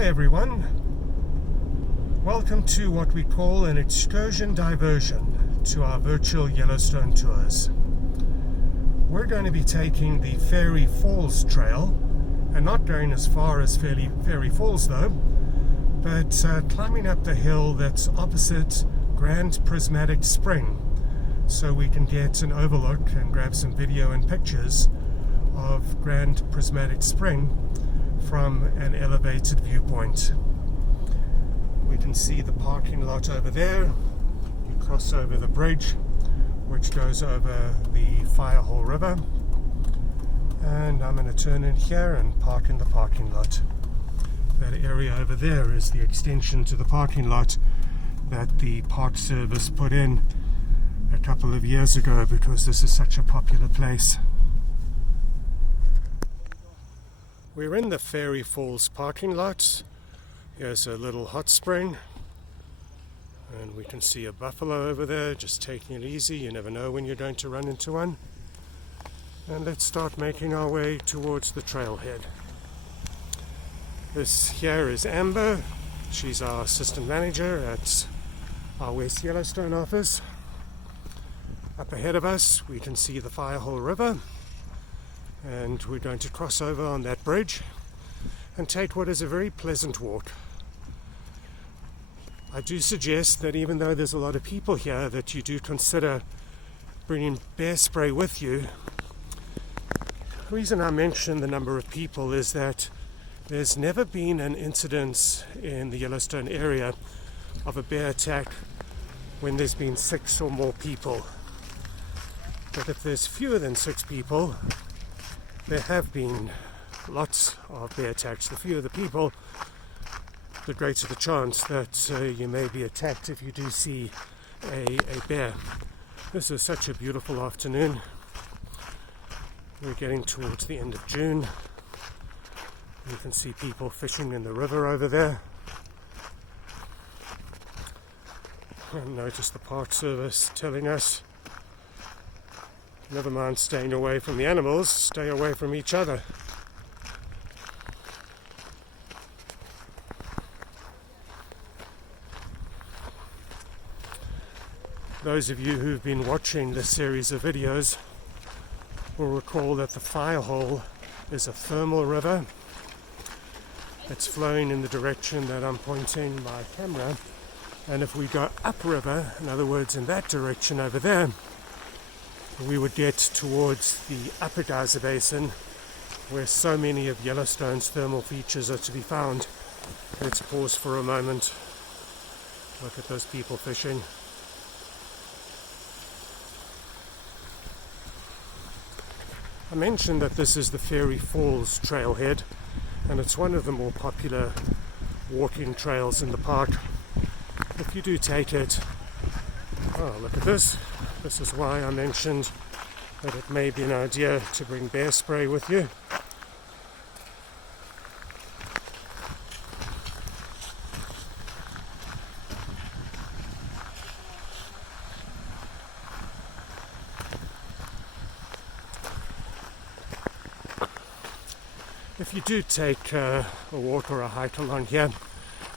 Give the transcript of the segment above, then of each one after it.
Hi everyone, welcome to what we call an excursion diversion to our virtual Yellowstone tours. We're going to be taking the Fairy Falls trail and not going as far as Fairy Falls though, but climbing up the hill that's opposite Grand Prismatic Spring so we can get an overlook and grab some video and pictures of Grand Prismatic Spring from an elevated viewpoint. We can see the parking lot over there. You cross over the bridge which goes over the Firehole River, and I'm going to turn in here and park in the parking lot. That area over there is the extension to the parking lot that the Park Service put in a couple of years ago because this is such a popular place. We're in the Fairy Falls parking lot. Here's a little hot spring, and we can see a buffalo over there just taking it easy. You never know when you're going to run into one. And let's start making our way towards the trailhead. This here is Amber. She's our assistant manager at our West Yellowstone office. Up ahead of us we can see the Firehole River, and we're going to cross over on that bridge and take what is a very pleasant walk. I do suggest that even though there's a lot of people here, that you do consider bringing bear spray with you. The reason I mention the number of people is that there's never been an incident in the Yellowstone area of a bear attack when there's been 6 or more people. But if there's fewer than 6 people, there have been lots of bear attacks. The fewer the people, the greater the chance that you may be attacked if you do see a bear. This is such a beautiful afternoon. We're getting towards the end of June. You can see people fishing in the river over there. And notice the Park Service telling us, never mind staying away from the animals, stay away from each other. Those of you who've been watching this series of videos will recall that the Firehole is a thermal river. It's flowing in the direction that I'm pointing my camera, and if we go upriver, in other words in that direction over there, we would get towards the upper geyser basin where so many of Yellowstone's thermal features are to be found. Let's pause for a moment. Look at those people fishing. I mentioned that this is the Fairy Falls trailhead, and it's one of the more popular walking trails in the park. If you do take it, oh look at this. This is why I mentioned that it may be an idea to bring bear spray with you. If you do take a walk or a hike along here,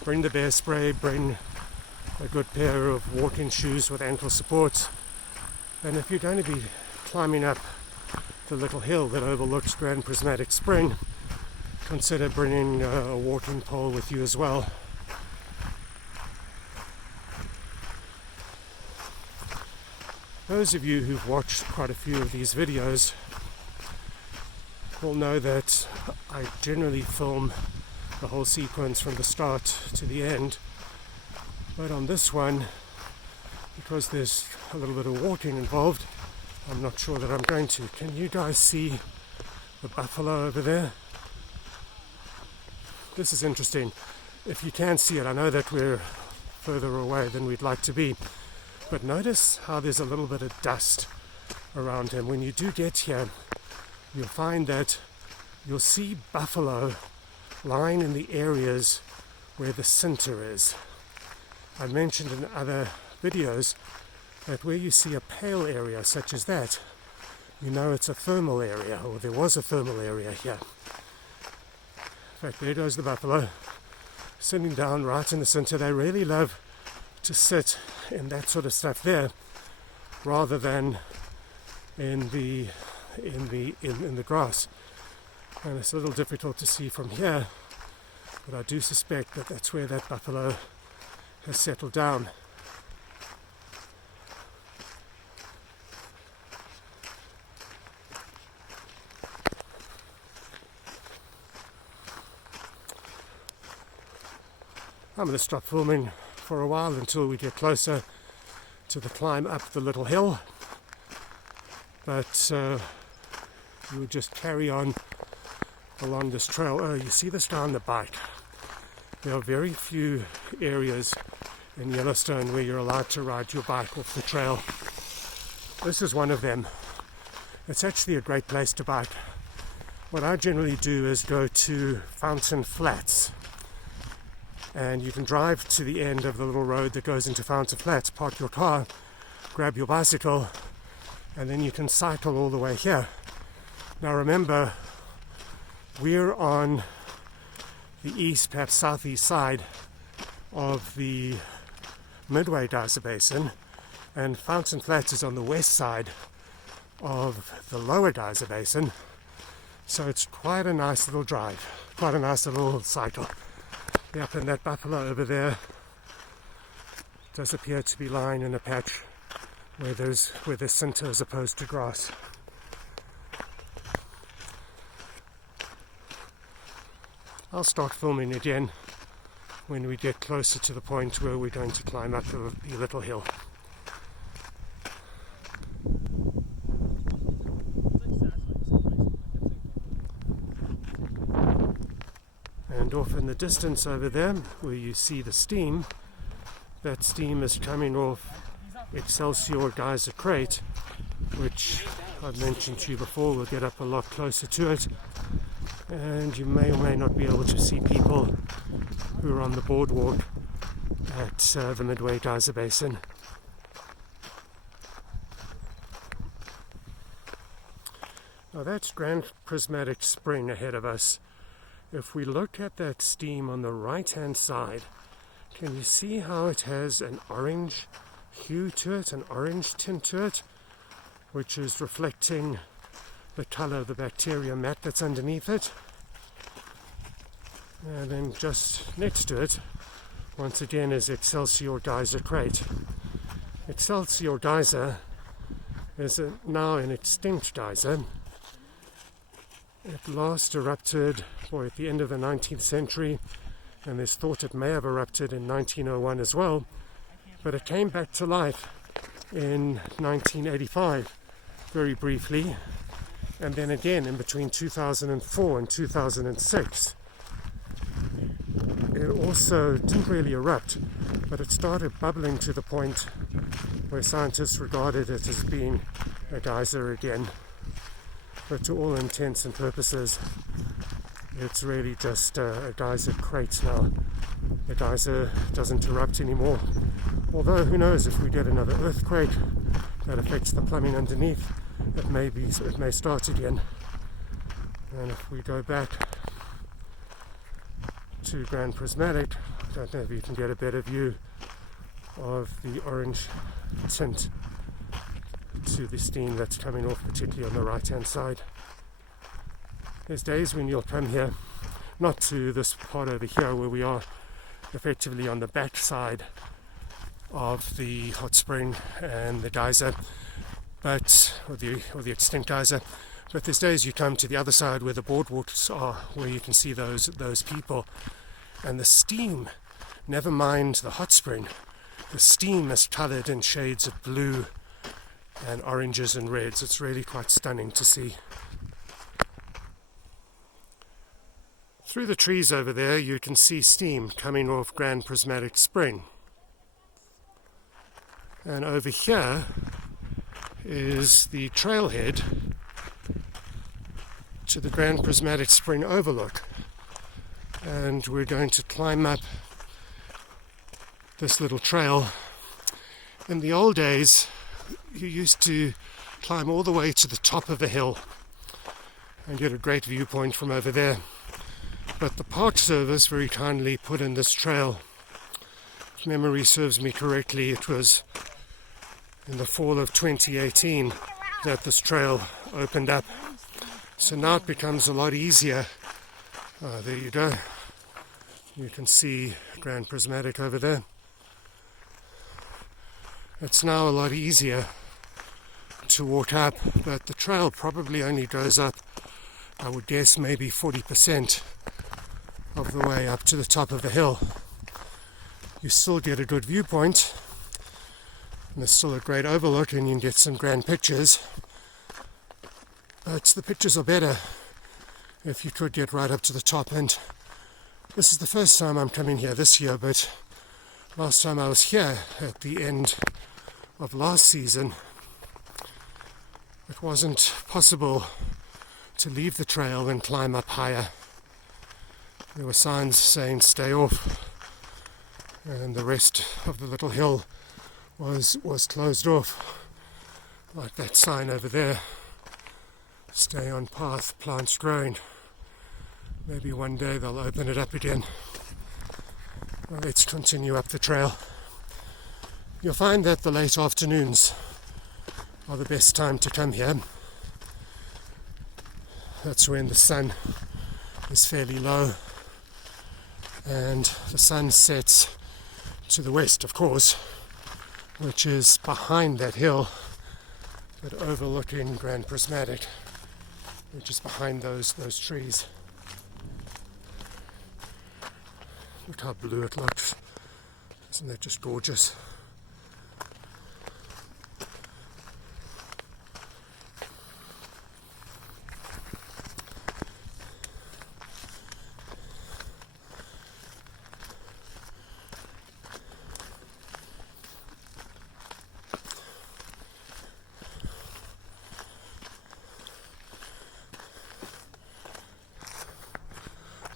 bring the bear spray, bring a good pair of walking shoes with ankle supports, and if you're going to be climbing up the little hill that overlooks Grand Prismatic Spring, consider bringing a walking pole with you as well. Those of you who've watched quite a few of these videos will know that I generally film the whole sequence from the start to the end, but on this one, because there's a little bit of walking involved, I'm not sure that I'm going to. Can you guys see the buffalo over there? This is interesting. If you can see it, I know that we're further away than we'd like to be, but notice how there's a little bit of dust around him. When you do get here, you'll find that you'll see buffalo lying in the areas where the center is. I mentioned in other videos that where you see a pale area such as that, you know it's a thermal area, or there was a thermal area here. In fact, there goes the buffalo. sitting down right in the center. They really love to sit in that sort of stuff there, rather than in the grass. And it's a little difficult to see from here, but I do suspect that that's where that buffalo has settled down. I'm going to stop filming for a while until we get closer to the climb up the little hill, but we will just carry on along this trail. Oh, you see this guy on the bike? There are very few areas in Yellowstone where you're allowed to ride your bike off the trail. This is one of them. It's actually a great place to bike. What I generally do is go to Fountain Flats, and you can drive to the end of the little road that goes into Fountain Flats, park your car, grab your bicycle, and then you can cycle all the way here. Now remember, we're on the east, perhaps southeast side of the Midway Geyser Basin, and Fountain Flats is on the west side of the lower Geyser Basin. So it's quite a nice little drive, quite a nice little cycle. Yep, and that buffalo over there does appear to be lying in a patch where there's center as opposed to grass. I'll start filming again when we get closer to the point where we're going to climb up the little hill. And off in the distance over there, where you see the steam, that steam is coming off Excelsior Geyser Crate, which I've mentioned to you before. We'll get up a lot closer to it, and you may or may not be able to see people who are on the boardwalk at the Midway Geyser Basin. Now that's Grand Prismatic Spring ahead of us. If we look at that steam on the right hand side, can you see how it has an orange hue to it, an orange tint to it, which is reflecting the color of the bacteria mat that's underneath it? And then just next to it, once again, is Excelsior Geyser Crate. Excelsior Geyser is now an extinct geyser. It last erupted at the end of the 19th century, and there's thought it may have erupted in 1901 as well, but it came back to life in 1985, very briefly, and then again in between 2004 and 2006. It also didn't really erupt, but it started bubbling to the point where scientists regarded it as being a geyser again. But to all intents and purposes, it's really just a geyser crate now. The geyser doesn't erupt anymore. Although, who knows, if we get another earthquake that affects the plumbing underneath, it may start again. And if we go back to Grand Prismatic, I don't know if you can get a better view of the orange tint to the steam that's coming off, particularly on the right hand side. There's days when you'll come here, not to this part over here where we are effectively on the back side of the hot spring and the geyser, or the extinct geyser, but there's days you come to the other side where the boardwalks are, where you can see those people, and the steam, never mind the hot spring, the steam is coloured in shades of blue and oranges and reds. It's really quite stunning to see. Through the trees over there you can see steam coming off Grand Prismatic Spring. And over here is the trailhead to the Grand Prismatic Spring Overlook. And we're going to climb up this little trail. In the old days, you used to climb all the way to the top of the hill and get a great viewpoint from over there. But the Park Service very kindly put in this trail. If memory serves me correctly, it was in the fall of 2018 that this trail opened up. So now it becomes a lot easier. There you go. You can see Grand Prismatic over there. It's now a lot easier to walk up, but the trail probably only goes up, I would guess, maybe 40% of the way up to the top of the hill. You still get a good viewpoint, and there's still a great overlook, and you can get some grand pictures. But the pictures are better if you could get right up to the top. And this is the first time I'm coming here this year, but last time I was here at the end of last season, it wasn't possible to leave the trail and climb up higher. There were signs saying stay off, and the rest of the little hill was closed off, like that sign over there, stay on path, plants growing. Maybe one day they'll open it up again. Well, let's continue up the trail. You'll find that the late afternoons are the best time to come here. That's when the sun is fairly low and the sun sets to the west, of course, which is behind that hill, but overlooking Grand Prismatic, which is behind those trees. Look how blue it looks. Isn't that just gorgeous?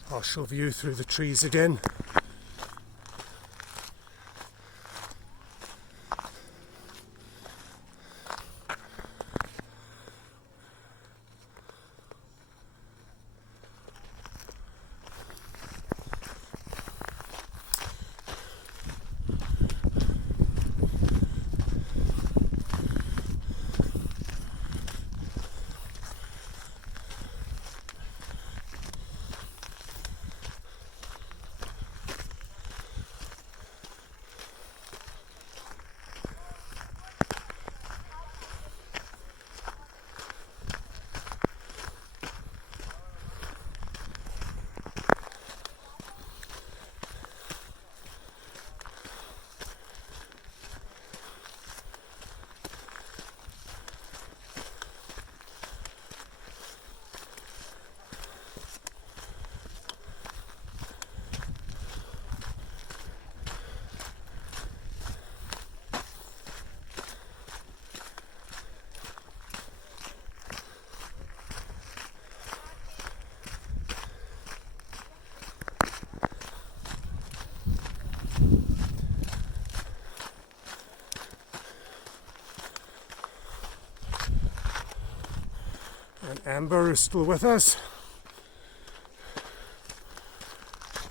Partial view through the trees again. And Amber is still with us.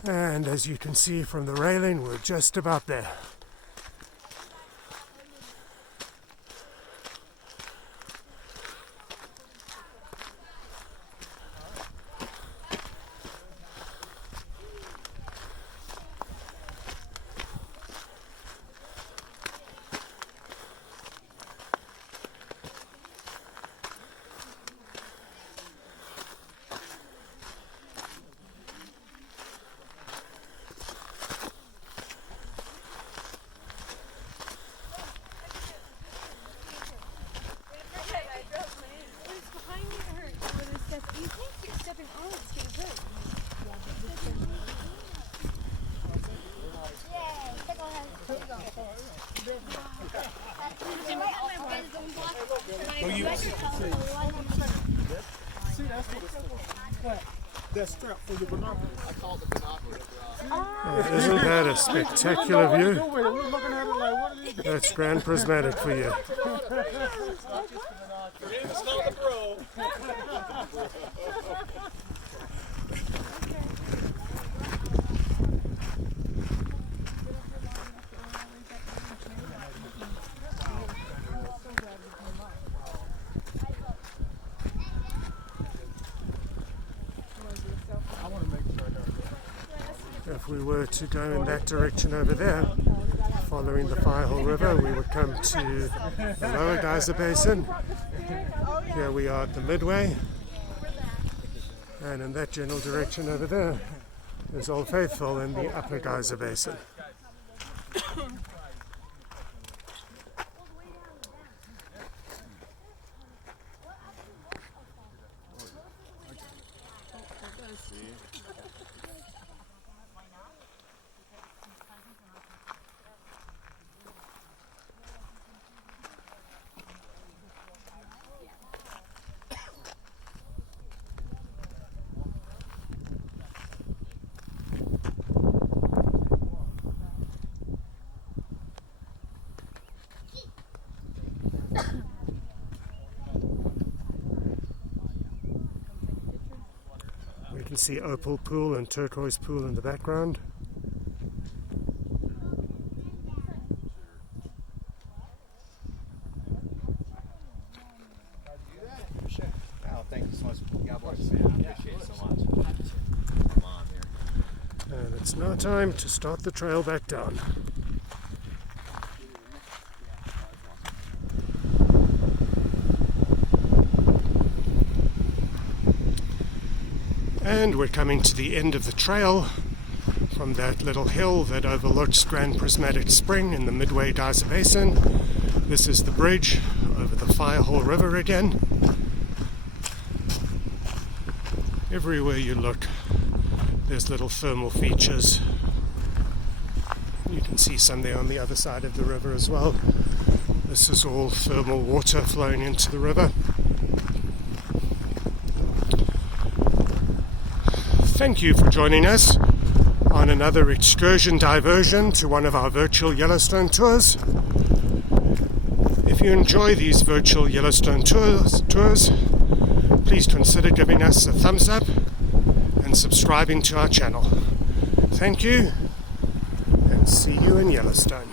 And as you can see from the railing, we're just about there. That strap for your binoculars. I call it the binocular. Isn't that a spectacular view? We're looking at it like, what are these? That's Grand Prismatic for you. It's not the pro. If we were to go in that direction over there, following the Firehole River, we would come to the Lower Geyser Basin. Here we are at the Midway, and in that general direction over there is Old Faithful in the Upper Geyser Basin. We can see Opal Pool and Turquoise Pool in the background. Oh, thank you so much. God bless you. I appreciate it so much. Come on here. And it's now time to start the trail back down. And we're coming to the end of the trail from that little hill that overlooks Grand Prismatic Spring in the Midway Geyser Basin. This is the bridge over the Firehole River again. Everywhere you look, there's little thermal features. You can see some there on the other side of the river as well. This is all thermal water flowing into the river. Thank you for joining us on another excursion diversion to one of our virtual Yellowstone tours. If you enjoy these virtual Yellowstone tours, please consider giving us a thumbs up and subscribing to our channel. Thank you, and see you in Yellowstone.